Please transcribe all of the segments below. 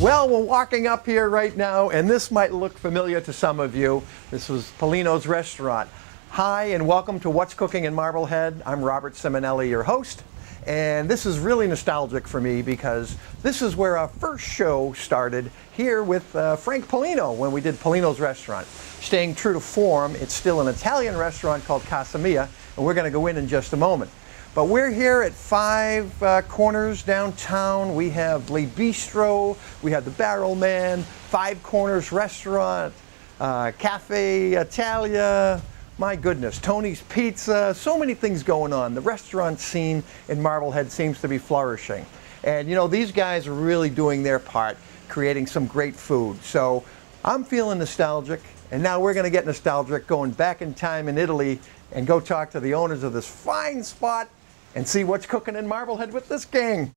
Well, we're walking up here right now, and this might look familiar to some of you. This was Polino's restaurant. Hi, and welcome to What's Cooking in Marblehead. I'm Robert Simonelli, your host, and this is really nostalgic for me because this is where our first show started here with Frank Polino when we did Polino's restaurant. Staying true to form, it's still an Italian restaurant called Casa Mia, and we're going to go in just a moment. But we're here at Five Corners downtown. We have Le Bistro, we have the Barrel Man, Five Corners Restaurant, Cafe Italia, my goodness, Tony's Pizza, so many things going on. The restaurant scene in Marblehead seems to be flourishing. And you know, these guys are really doing their part, creating some great food. So I'm feeling nostalgic, and now we're gonna get nostalgic going back in time in Italy and go talk to the owners of this fine spot and see what's cooking in Marblehead with this gang.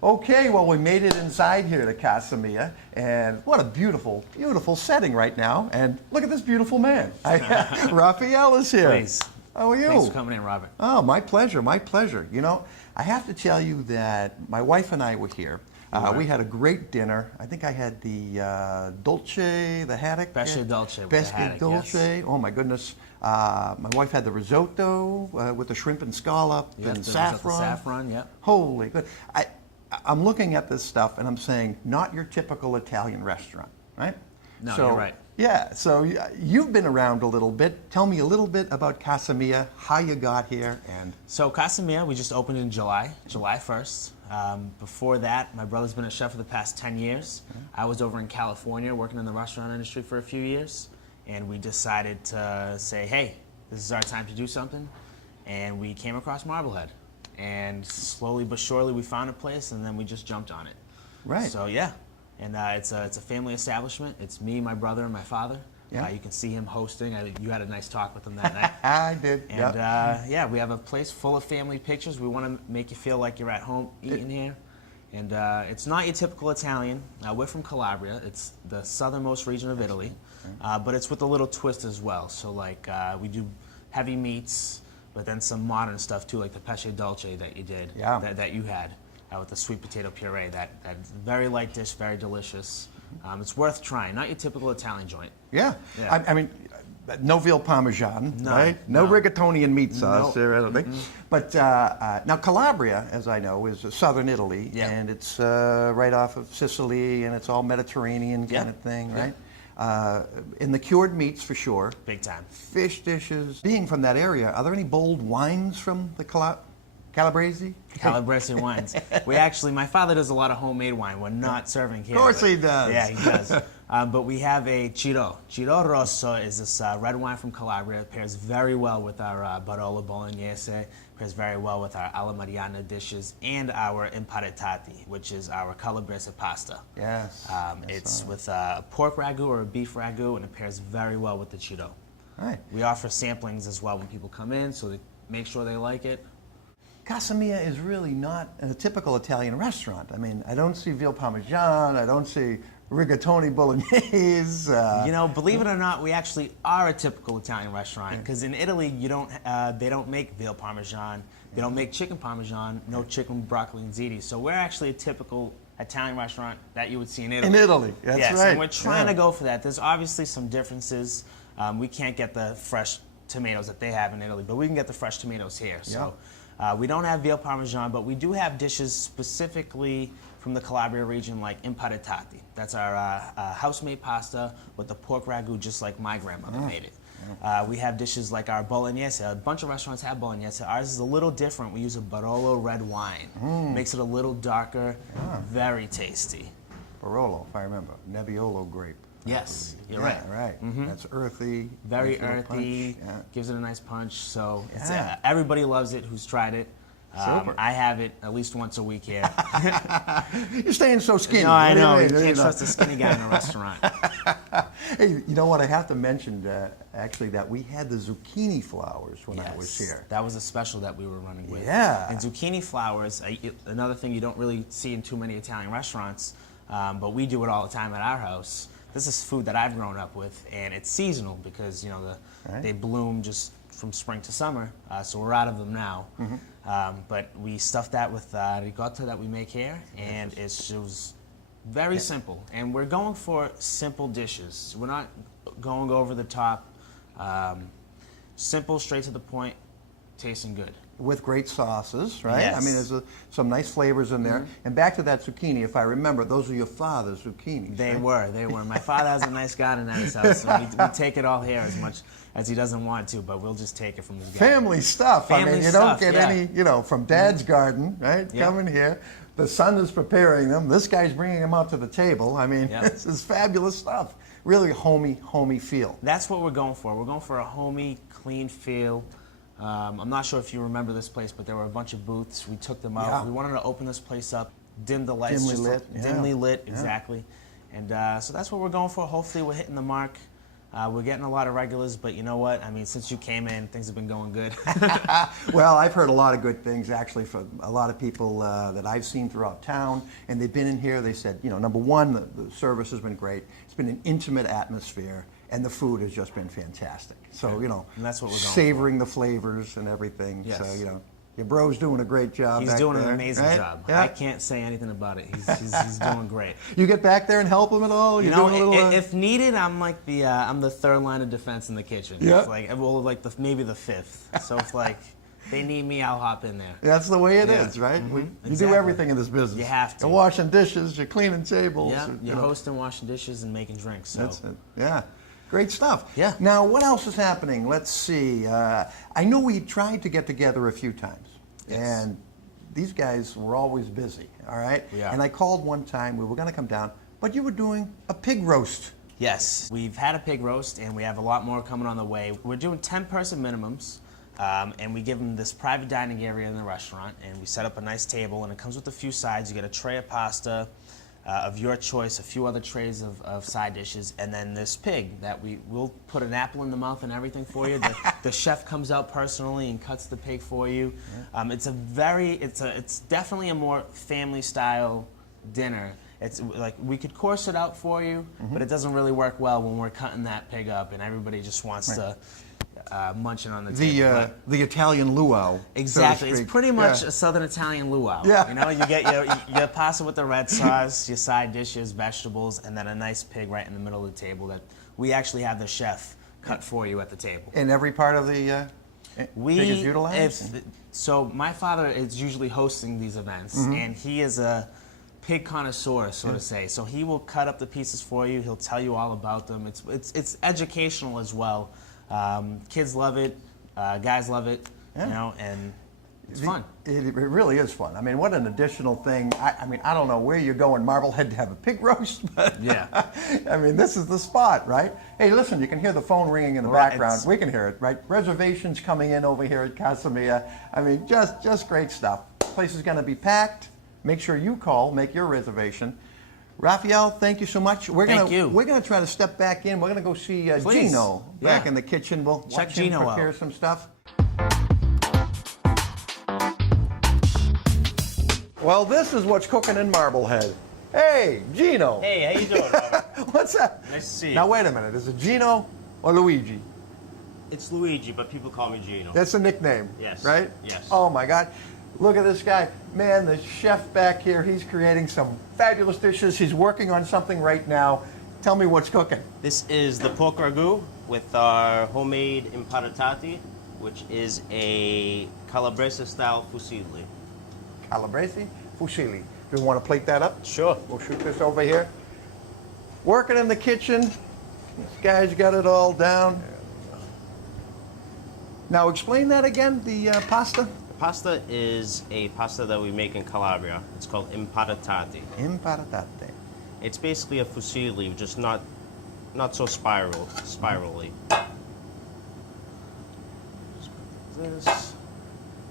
Okay, well, we made it inside here to Casa Mia, and what a beautiful, beautiful setting right now. And look at this beautiful man. Raphael is here. Please. How are you? Thanks for coming in, Robert. Oh, my pleasure, my pleasure. You know, I have to tell you that my wife and I were here. We had a great dinner. I think I had the dolce, the haddock. Pesce dolce with Pesce the haddock, dolce. yes. Oh, my goodness. My wife had the risotto with the shrimp and scallop and saffron. Saffron, yep. Holy good. I'm looking at this stuff and I'm saying, not your typical Italian restaurant, right? No, you're right. Yeah, so you've been around a little bit. Tell me a little bit about Casa Mia, how you got here, and... So Casa Mia, we just opened in July 1st. Before that, my brother's been a chef for the past 10 years. I was over in California working in the restaurant industry for a few years, and we decided to say, hey, this is our time to do something, and we came across Marblehead. And slowly but surely we found a place, and then we just jumped on it. Right. So yeah, and it's a family establishment. It's me, my brother, and my father. Yeah. You can see him hosting. You had a nice talk with him that night. I did. And yeah, we have a place full of family pictures. We want to make you feel like you're at home eating here. And it's not your typical Italian. We're from Calabria. It's the southernmost region of Italy, but it's with a little twist as well. So like we do heavy meats, but then some modern stuff too, like the pesce dolce that you did, that you had with the sweet potato puree. That very light dish, very delicious. It's worth trying. Not your typical Italian joint. Yeah. I mean, no veal parmesan, No, right? No rigatoni and meat sauce No. there, I don't think. But now Calabria, as I know, is southern Italy, and it's right off of Sicily, and it's all Mediterranean kind of thing, right? In the cured meats, for sure. Big time. Fish dishes. Being from that area, are there any bold wines from the Calabrese? Calabrese wines. We actually, my father does a lot of homemade wine. We're not serving here. Of course he does. Yeah, he does. But we have a Ciro. Ciro Rosso is this red wine from Calabria. It pairs very well with our Barolo Bolognese. Pairs very well with our alla Mariana dishes and our imparitati, which is our Calabrese pasta. Yes. It's with a pork ragu or a beef ragu, and it pairs very well with the Ciro. Right. We offer samplings as well when people come in, so they make sure they like it. Casa Mia is really not a typical Italian restaurant. I mean, I don't see veal parmesan, I don't see rigatoni bolognese. You know, believe it or not, we actually are a typical Italian restaurant, because in Italy, they don't make veal parmesan, they don't make chicken parmesan, no chicken, broccoli, and ziti. So we're actually a typical Italian restaurant that you would see in Italy. In Italy, that's yes, right. And we're trying to go for that. There's obviously some differences. We can't get the fresh tomatoes that they have in Italy, but we can get the fresh tomatoes here. So we don't have veal parmesan, but we do have dishes specifically from the Calabria region, like imparitati. That's our house-made pasta with the pork ragu, just like my grandmother made it. We have dishes like our bolognese. A bunch of restaurants have bolognese. Ours is a little different. We use a Barolo red wine. Makes it a little darker, very tasty. Barolo, if I remember, Nebbiolo grape. Yes, you're right. Right. That's earthy. Very nice little earthy, punch. gives it a nice punch. So it's, everybody loves it who's tried it. Super. I have it at least once a week here. You're staying so skinny. No, I know. You You can't know. trust a skinny guy in a restaurant. Hey, you know what? I have to mention actually that we had the zucchini flowers when I was Yes, here. that was a special that we were running with. Yeah. And zucchini flowers, another thing you don't really see in too many Italian restaurants, but we do it all the time at our house. This is food that I've grown up with, and it's seasonal because they bloom just from spring to summer, so we're out of them now. But we stuff that with ricotta that we make here, and it was very simple. And we're going for simple dishes. We're not going over the top. Simple, straight to the point, tasting good. With great sauces, right? Yes. I mean, there's some nice flavors in there. And back to that zucchini, if I remember, those are your father's zucchini. They were. My father has a nice garden at his house, so we take it all here as much as he doesn't want to, but we'll just take it from his garden. Family stuff. I mean, Family you don't stuff, get yeah. any, from Dad's garden, right? Yeah. Coming here. The son is preparing them. This guy's bringing them out to the table. I mean, Yeah. this is fabulous stuff. Really homey feel. That's what we're going for. We're going for a homey, clean feel. I'm not sure if you remember this place, but there were a bunch of booths. We took them out. Yeah. We wanted to open this place up, dim the lights. Dimly just lit, yeah. Dimly lit, Yeah. exactly. And so that's what we're going for. Hopefully we're hitting the mark. We're getting a lot of regulars, but you know what? I mean, since you came in, things have been going good. Well, I've heard a lot of good things, actually, from a lot of people that I've seen throughout town, and they've been in here. They said, number one, the service has been great. It's been an intimate atmosphere, and the food has just been fantastic. So, And that's what we're going savoring the flavors and everything. Yes. So, your bro's doing a great job. He's back doing an there, amazing right? job. Yeah. I can't say anything about it. He's doing great. You get back there and help him at all? You You're know, doing a little, if needed, I'm like I'm the third line of defense in the kitchen. Yeah. It's maybe the fifth. So if they need me, I'll hop in there. That's the way it Yeah. is, right? You do Exactly. everything in this business. You have to. You're washing dishes, you're cleaning tables. Yeah, you you're know. hosting, washing dishes, and making drinks. So That's it. Yeah. Great stuff. Yeah. Now, what else is happening? Let's see. I know we tried to get together a few times. Yes. And these guys were always busy, all right? We are. And I called one time. We were going to come down, but you were doing a pig roast. yes, we've had a pig roast, and we have a lot more coming on the way. We're doing 10-person minimums, and we give them this private dining area in the restaurant, and we set up a nice table, and it comes with a few sides. You get a tray of pasta of your choice, a few other trays of side dishes, and then this pig that we'll put an apple in the mouth and everything for you. The chef comes out personally and cuts the pig for you. It's definitely a more family style dinner. It's like we could course it out for you, but it doesn't really work well when we're cutting that pig up and everybody just wants to munch it on the table. The Italian luau. Exactly. So to It's speak. pretty much Yeah. a Southern Italian luau. Yeah. You get your pasta with the red sauce, your side dishes, vegetables, and then a nice pig right in the middle of the table that we actually have the chef cut for you at the table. In every part of the pig is utilized? So my father is usually hosting these events, and he is a pig connoisseur, so to say. So he will cut up the pieces for you. He'll tell you all about them. It's educational as well. Kids love it, guys love it, and it's fun. It really is fun. I mean, what an additional thing. I don't know where you go in Marblehead to have a pig roast, but Yeah. I mean, this is the spot, right? Hey, listen, you can hear the phone ringing in the Right, background. We can hear it, right? Reservations coming in over here at Casamia. I mean, just great stuff. Place is going to be packed. Make sure you call, make your reservation. Raphael, thank you so much. We're Thank you. We're gonna try to step back in. We're gonna go see Please. Gino back Yeah. in the kitchen. We'll Check watch him Gino out. prepare some stuff. Well, this is what's cooking in Marblehead. Hey, Gino. Hey, how you doing, Robert? What's that? Nice to see you. Now wait a minute. Is it Gino or Luigi? It's Luigi, but people call me Gino. That's a nickname. Yes. Right? Yes. Oh my God. Look at this guy. Man, the chef back here, he's creating some fabulous dishes. He's working on something right now. Tell me what's cooking. This is the pork ragu with our homemade imparatati, which is a Calabrese-style fusilli. Calabrese fusilli. Do you want to plate that up? Sure. We'll shoot this over here. Working in the kitchen. This guy's got it all down. Now explain that again, the pasta. Pasta is a pasta that we make in Calabria. It's called imparatati. Imparattate. It's basically a fusilli, just not so spirally. This.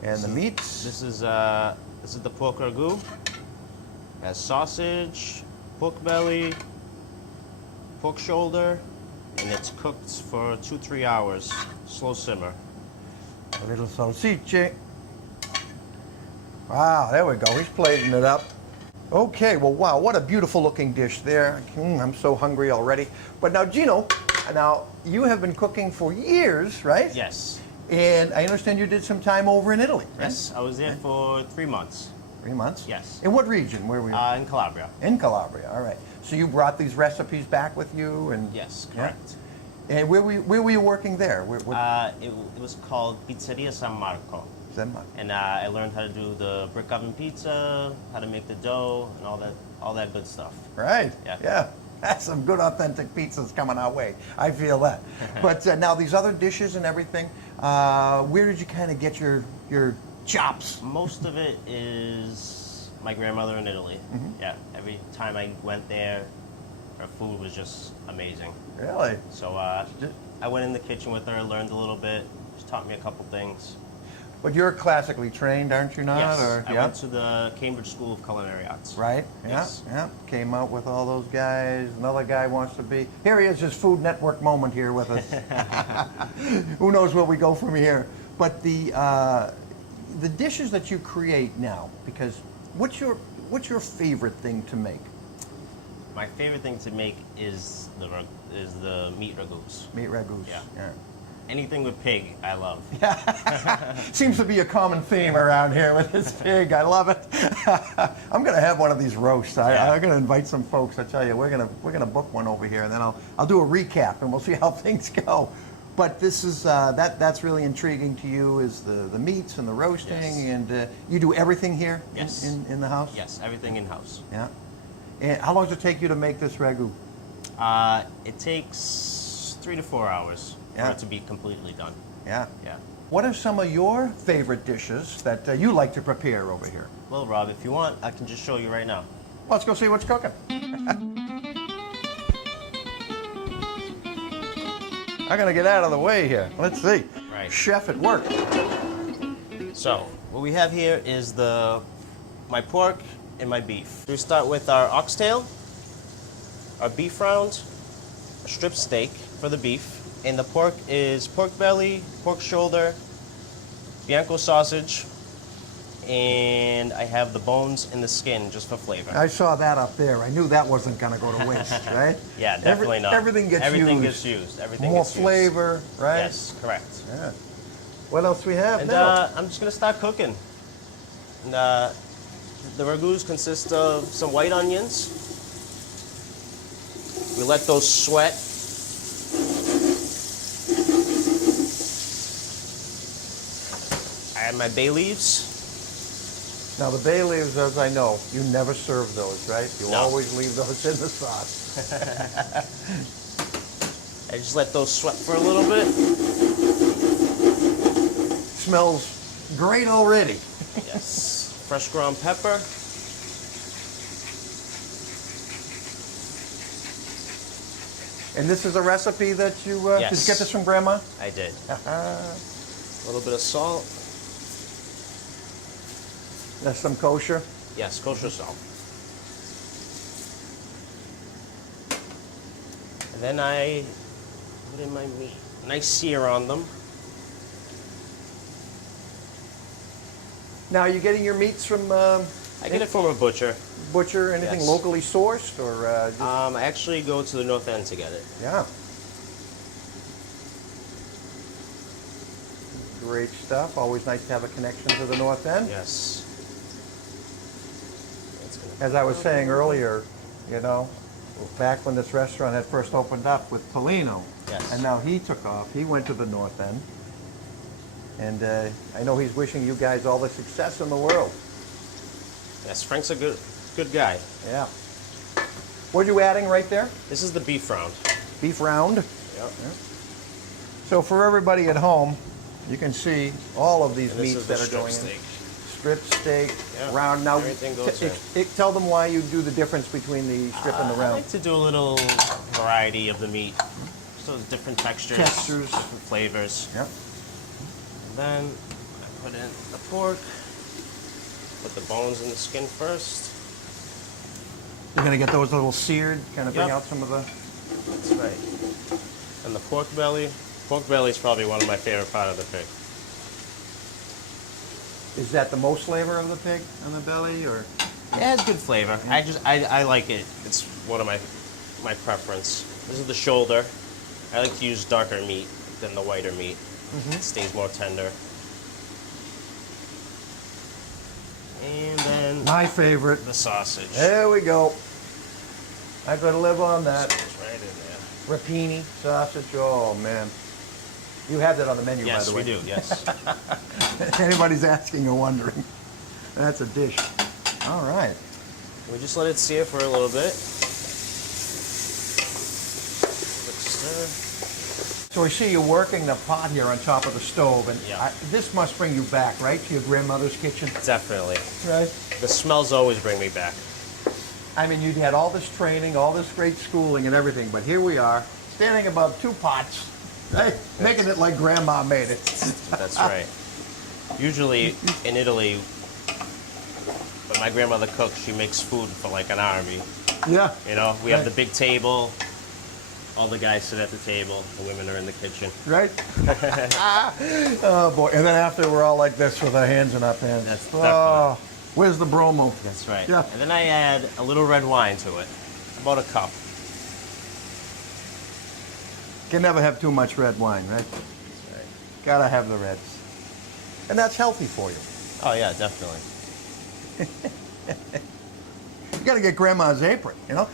And the meats? This is the pork ragu. It has sausage, pork belly, pork shoulder, and it's cooked for 2-3 hours, slow simmer. A little salsicce. Wow, there we go. He's plating it up. Okay, well, wow, what a beautiful looking dish there. I'm so hungry already. But now, Gino, now you have been cooking for years, right? Yes. And I understand you did some time over in Italy, right? Yes, I was there for 3 months. 3 months? Yes. In what region? Where were you? In Calabria. In Calabria, all right. So you brought these recipes back with you? And Yes, yeah? correct. And where were you working there? It was called Pizzeria San Marco. Denmark. And I learned how to do the brick oven pizza, how to make the dough, and all that good stuff. Right. Yeah. Yeah. That's some good authentic pizzas coming our way. I feel that. But now these other dishes and everything, where did you kind of get your chops? Most of it is my grandmother in Italy. Yeah. Every time I went there, her food was just amazing. Really? So I went in the kitchen with her, learned a little bit. She taught me a couple things. But you're classically trained, aren't you not? Yes, Or, I went to the Cambridge School of Culinary Arts. Right? Yes. Yeah, yeah. Came out with all those guys. Another guy wants to be. Here he is, his Food Network moment here with us. Who knows where we go from here? But the dishes that you create now, because what's your favorite thing to make? My favorite thing to make is the meat ragus. Meat ragus. Yeah. Anything with pig, I love. Seems to be a common theme around here with this pig. I love it. I'm going to have one of these roasts. I'm going to invite some folks. I tell you, we're going to book one over here, and then I'll do a recap, and we'll see how things go. But this is that's really intriguing to you is the meats and the roasting, Yes. and you do everything here Yes. in the house. Yes, everything in-house. Yeah. And how long does it take you to make this ragu? It takes 3 to 4 hours Yeah. for it to be completely done. Yeah. Yeah. What are some of your favorite dishes that you like to prepare over here? Well, Rob, if you want, I can just show you right now. Let's go see what's cooking. I'm gonna get out of the way here. Let's see. Right. Chef at work. So, what we have here is my pork and my beef. We start with our oxtail, our beef round, a strip steak for the beef, and the pork is pork belly, pork shoulder, Bianco sausage, and I have the bones and the skin just for flavor. I saw that up there. I knew that wasn't gonna go to waste, right? Yeah, definitely not. Everything gets Everything used. gets used. Everything More gets used. flavor, right? Yes, correct. Yeah. What else we have And now? I'm just gonna start cooking. And, the ragus consist of some white onions. We let those sweat. I add my bay leaves. Now the bay leaves, as I know, you never serve those, right? You No. always leave those in the sauce. I just let those sweat for a little bit. Smells great already. Yes. Fresh ground pepper. And this is a recipe that you Yes. did you get this from Grandma? I did. A little bit of salt. That's some kosher. Yes, kosher salt. And then I put in my meat. Nice sear on them. Now, are you getting your meats from I get it from a butcher. butcher? Anything Yes. locally sourced, or just, I actually go to the north end to get it. yeah? Great stuff. Always nice to have a connection to the North End. Yes. That's gonna- As I was saying earlier, you know, back when this restaurant had first opened up with Polino, Yes. and now he took off. He went to the North End, and I know he's wishing you guys all the success in the world. Yes, Frank's a good guy. Yeah. What are you adding right there? This is the beef round. Beef round. Yep. So for everybody at home, you can see all of these And this meats is the that are strip going steak. in. Strip steak, Yeah, round. Now, everything goes in. tell them why you do the difference between the strip and the I round. like to do a little variety of the meat. So there's different textures, Textures. different flavors. Yep. And then I put in the pork. Put the bones and the skin first. You're gonna get those a little seared, kind of bring Yep. out some of the. That's right. And the pork belly. Pork belly is probably one of my favorite part of the pig. Is that the most flavor of the pig on the belly, or? It has good flavor. I like it. It's one of my preference. This is the shoulder. I like to use darker meat than the whiter meat. It stays more tender. And then My favorite. the sausage. There we go. I could live on that. Goes right in there. Rapini sausage. Oh man, you have that on the menu, by Yes, the way. we do. Yes. If anybody's asking or wondering, that's a dish. All right. We just let it sear for a little bit. Quick stir. So I see you working the pot here on top of the stove, and Yeah. this must bring you back, right, to your grandmother's kitchen? Definitely. Right. The smells always bring me back. I mean, you'd had all this training, all this great schooling and everything, but here we are, standing above two pots, right? Making it like Grandma made it. That's right. Usually in Italy, when my grandmother cooks, she makes food for like an army. Yeah. You know, we have Right. the big table. All the guys sit at the table. The women are in the kitchen. Right? Oh boy! And then after we're all like this with our hands in our pants. That's oh, where's the bromo? That's right. Yeah. And then I add a little red wine to it, about a cup. Can never have too much red wine, right? That's right. Gotta have the reds, and that's healthy for you. Oh yeah, definitely. You gotta get Grandma's apron, you know.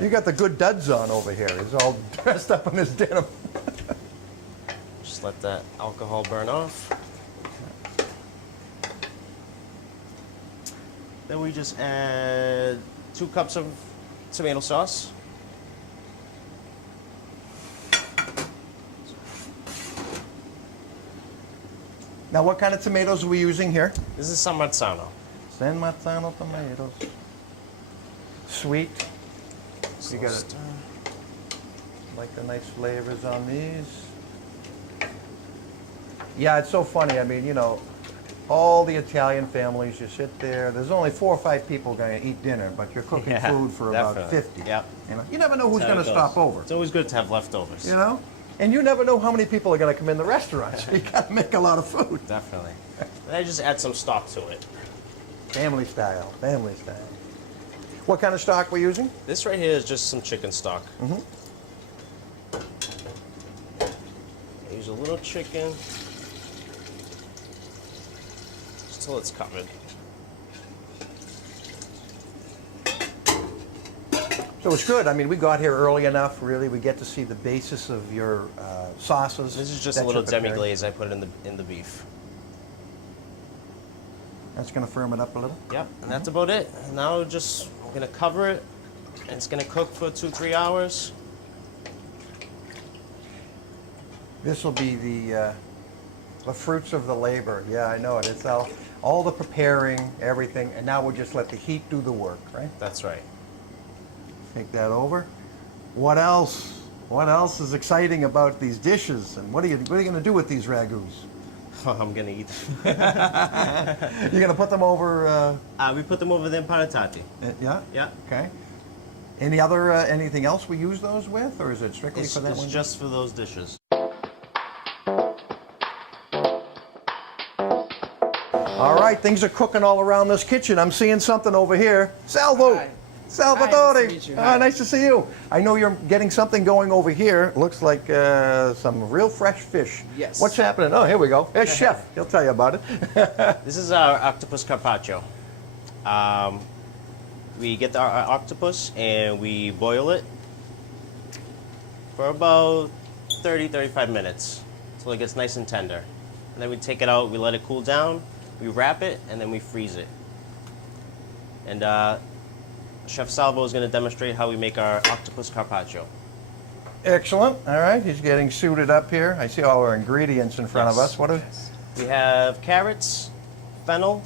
You got the good duds on over here. He's all dressed up in his denim. Just let that alcohol burn off. Then we just add 2 cups of tomato sauce. Now, what kind of tomatoes are we using here? This is San Marzano. San Marzano tomatoes. Sweet. You got it. Like the nice flavors on these. Yeah, it's so funny. I mean, you know, all the Italian families, you sit there. There's only 4 or 5 people going to eat dinner, but you're cooking Yeah, food for about definitely. 50. Yep. You know, you never know who's That's how going to it goes. stop over. It's always good to have leftovers. You know, and you never know how many people are going to come in the restaurant. So you got to make a lot of food. Definitely. Then I just add some stock to it. Family style. Family style. What kind of stock we're using? This right here is just some chicken stock. Use a little chicken just till it's covered. So it's good. I mean, we got here early enough, really. We get to see the basis of your sauces. This is just that a little you're preparing. demi-glaze I put in the beef. That's going to firm it up a little. Yep, and that's about it. Now I'm gonna cover it, and it's gonna cook for 2-3 hours. This will be the fruits of the labor. Yeah, I know it. It's all the preparing, everything, and now we'll just let the heat do the work, right? That's right. Take that over. What else? What else is exciting about these dishes? And what are you going to do with these ragouts? I'm gonna eat. You're going to put them over? We put them over the impanettati. Yeah. Yeah. Okay. Any other anything else we use those with, or is it strictly It's for that one? just for those dishes. All right, things are cooking all around this kitchen. I'm seeing something over here. Salvo. Hi. Salvatore. Hi, nice to meet you. Ah, Hi. nice to see you. I know you're getting something going over here. Looks like some real fresh fish. Yes. What's happening? Oh, here we go. There's Chef. He'll tell you about it. This is our octopus carpaccio. We get our octopus and we boil it for about 30-35 minutes until it gets nice and tender. And then we take it out, we let it cool down, we wrap it, and then we freeze it. And Chef Salvo is going to demonstrate how we make our octopus carpaccio. Excellent. All right, he's getting suited up here. I see all our ingredients in front of Yes. us. What are We have carrots, fennel,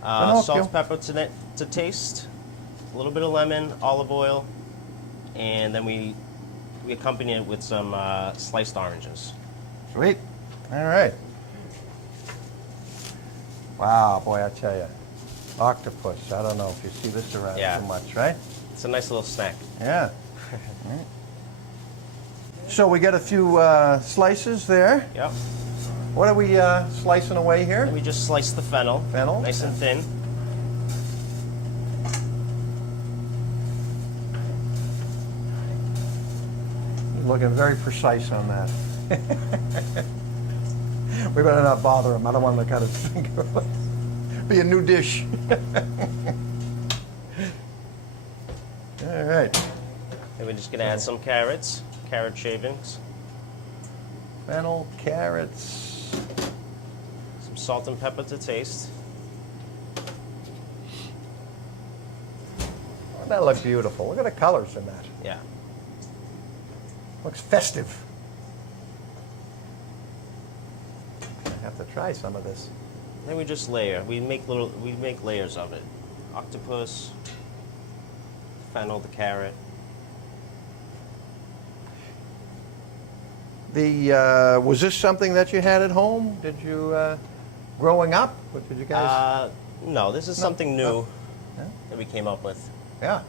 Fennel, salt, yeah. pepper to taste, a little bit of lemon, olive oil, and then we accompany it with some sliced oranges. Sweet. All right. Wow, boy, I tell you. Octopus. I don't know if you see this around Yeah. too much, right? It's a nice little snack. Yeah. Right. So we get a few slices there. Yep. What are we slicing away here? We just slice the fennel. Fennel? Nice and thin. Looking very precise on that. We better not bother him. I don't want him to cut his finger. Be a new dish. All right. And we're just gonna add some carrots, carrot shavings, Fennel, carrots. some salt and pepper to taste. Oh, that looks beautiful. Look at the colors in that. Yeah. Looks festive. I have to try some of this. Then we just layer. We make layers of it. Octopus, fennel, the carrot. Was this something that you had at home? Did you, growing up? What did you guys? No, this is something new No. that we came up with. Yeah.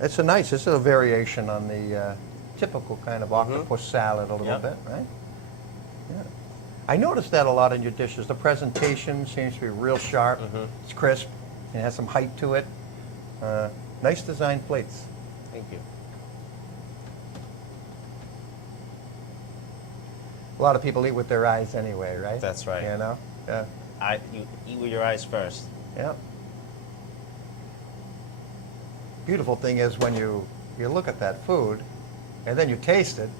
It's a nice, this is a variation on the typical kind of octopus salad a little Yep. bit, right? Yeah. I noticed that a lot in your dishes. The presentation seems to be real sharp. It's crisp. It has some height to it. Nice design plates. Thank you. A lot of people eat with their eyes anyway, right? That's right. You know? Yeah. You eat with your eyes first. Yeah. Beautiful thing is when you look at that food and then you taste it,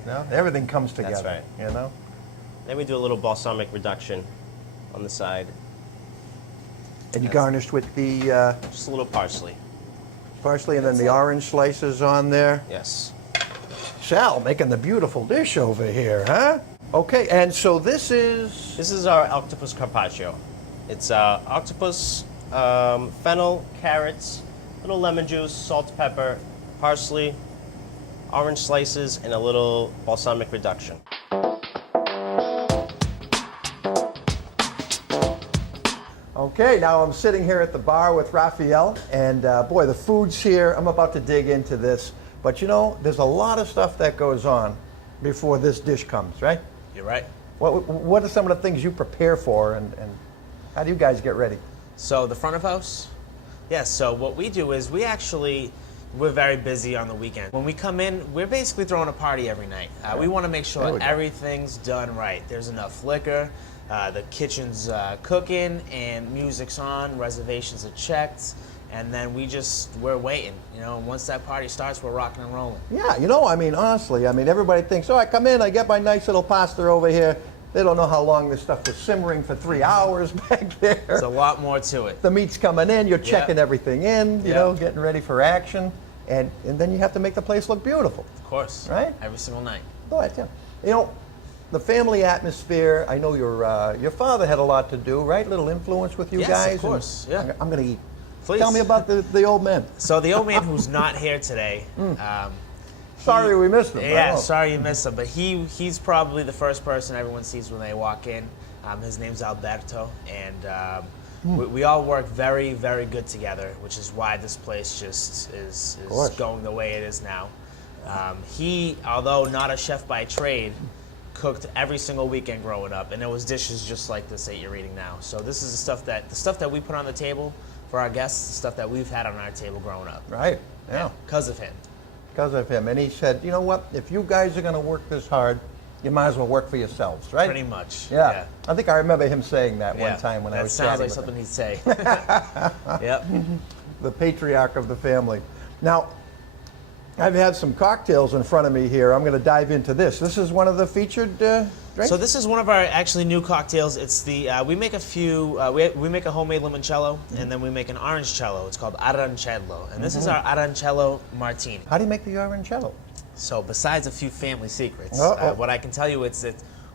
you know, everything comes together. That's right. You know? Then we do a little balsamic reduction on the side. And you garnished with the Just a little parsley. parsley and then the orange slices on there. Yes. Sal making the beautiful dish over here, huh? Okay, and so this is... This is our octopus carpaccio. It's octopus, fennel, carrots, little lemon juice, salt, pepper, parsley, orange slices, and a little balsamic reduction. Okay, now I'm sitting here at the bar with Raphael, and boy, the food's here. I'm about to dig into this. But you know, there's a lot of stuff that goes on before this dish comes, right? You're right. What are some of the things you prepare for, and how do you guys get ready? So the front of house? Yes, so what we do is we're very busy on the weekend. When we come in, we're basically throwing a party every night. We want to make There we sure go. everything's done right. There's enough liquor, the kitchen's cooking, and music's on, reservations are checked, and then we're waiting. You know, and once that party starts, we're rocking and rolling. Yeah, you know, I mean, honestly, I mean, everybody thinks, oh, I come in, I get my nice little pasta over here. They don't know how long this stuff was simmering for 3 hours back there. There's a lot more to it. The meat's coming in, you're checking everything in, you Yeah. know, getting ready for action, and then you have to make the place look beautiful, Of course. right? Every single night. Go ahead, Tim. You know, the family atmosphere, I know your father had a lot to do, right? Little influence with you Yes, guys. of and course, yeah. I'm going to eat. Please. Tell me about the old man. So the old man who's not here today, Sorry we missed him. I yeah, know. sorry you missed him, but he's probably the first person everyone sees when they walk in. His name's Alberto, and we all work very, very good together, which is why this place just is course. going the way it is now. He, although not a chef by trade, cooked every single weekend growing up, and it was dishes just like this that you're eating now. So this is the stuff that we put on the table for our guests, the stuff that we've had on our table growing up. Right, yeah. Because of him. Because of him. And he said, you know what, if you guys are going to work this hard, you might as well work for yourselves, right? Pretty much. Yeah. I think I remember him saying that one time when I was That sounds chatting like with him. something he'd say. Yep. The patriarch of the family. Now, I've had some cocktails in front of me here. I'm going to dive into this. This is one of the featured drinks? So this is one of our actually new cocktails. It's the we make a few. We make a homemade limoncello, and then we make an orangecello. It's called Arancello, and this is our Arancello Martini. How do you make the orangello? So besides a few family secrets, Uh-oh. what I can tell you is that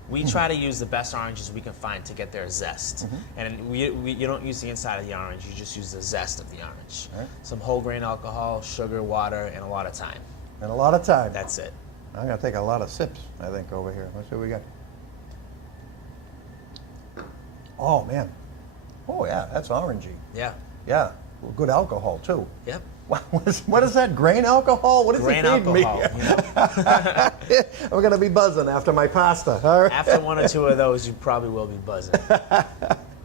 we try to use the best oranges we can find to get their zest. And you don't use the inside of the orange, you just use the zest of the orange. Right. Some whole grain alcohol, sugar, water, and a lot of time. And a lot of time. That's it. I'm going to take a lot of sips, I think, over here. Let's see what we got. Oh, man. Oh, yeah, that's orangey. Yeah. Yeah, good alcohol, too. Yep. What is that, grain alcohol? What is Grain it feeding me? alcohol. You know? I'm going to be buzzing after my pasta. All right. After one or two of those, you probably will be buzzing.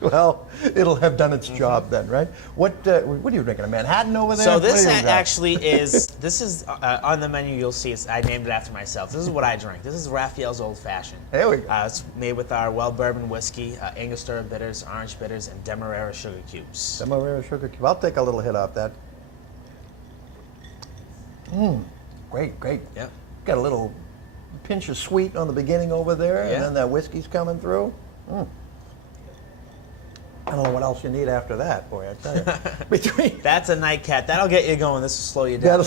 Well, it'll have done its job then, right? What are you drinking, a Manhattan over there? So this What do you got? actually is, this is on the menu, you'll see, I named it after myself. This is what I drink. This is Raphael's Old Fashioned. There we go. It's made with our well bourbon whiskey, Angostura bitters, orange bitters, and Demerara sugar cubes. Demerara sugar cube. I'll take a little hit off that. Great, great. Yep. Got a little pinch of sweet on the beginning over there, Yeah. and then that whiskey's coming through. I don't know what else you need after that, boy, I tell you. Between That's a nightcap. That'll get you going. This will slow you down.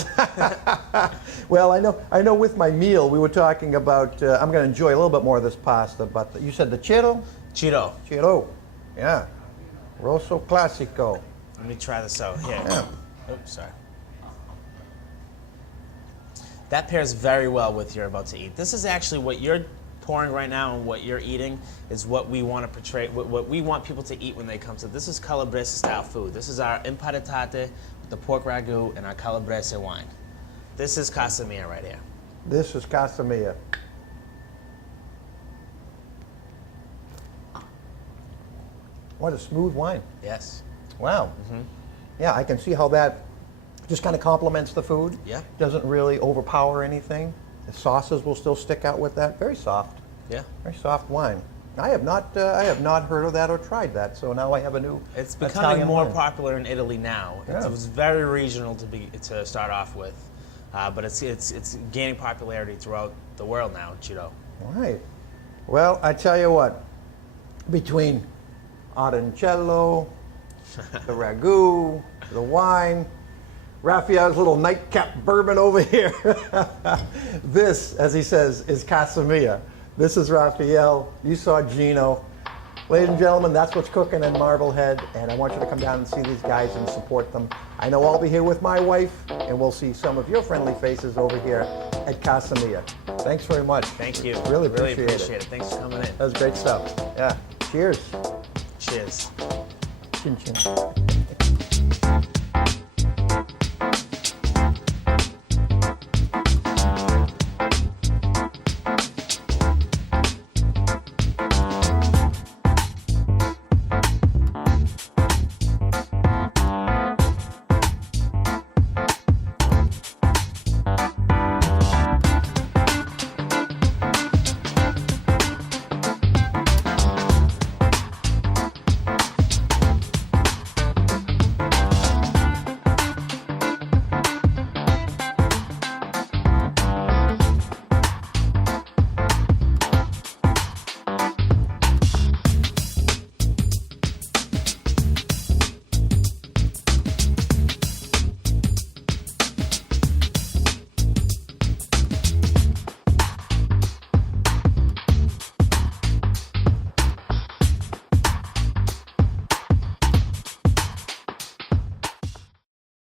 well, I know with my meal, we were talking about, I'm going to enjoy a little bit more of this pasta, but you said the Chiro? Cheeto. Chiro, yeah. Rosso Classico. Let me try this out. Here. Yeah. Oops, sorry. That pairs very well with what you're about to eat. This is actually what you're pouring right now, and what you're eating is what we want to portray, what we want people to eat when they come to. This is Calabrese style food. This is our impatate with the pork ragu and our Calabrese wine. This is Casa Mia right here. This is Casa Mia. What a smooth wine. Yes. Wow. Yeah, I can see how that just kind of complements the food. Yeah. Doesn't really overpower anything. The sauces will still stick out with that. Very soft. Yeah. Very soft wine. I have not heard of that or tried that. So now I have a new. It's becoming Italian more wine. popular in Italy now. Yeah. It was very regional to start off with, but it's gaining popularity throughout the world now. Cheeto. All right. Well, I tell you what. Between Arancello, the ragu, the wine, Raphael's little nightcap bourbon over here. This, as he says, is Casa Mia. This is Raphael. You saw Gino. Ladies and gentlemen, that's what's cooking in Marblehead, and I want you to come down and see these guys and support them. I know I'll be here with my wife, and we'll see some of your friendly faces over here at Casa Mia. Thanks very much. Thank you. Really appreciate it. Thanks for coming in. That was great stuff. Yeah. Cheers. Cheers. Chin chin.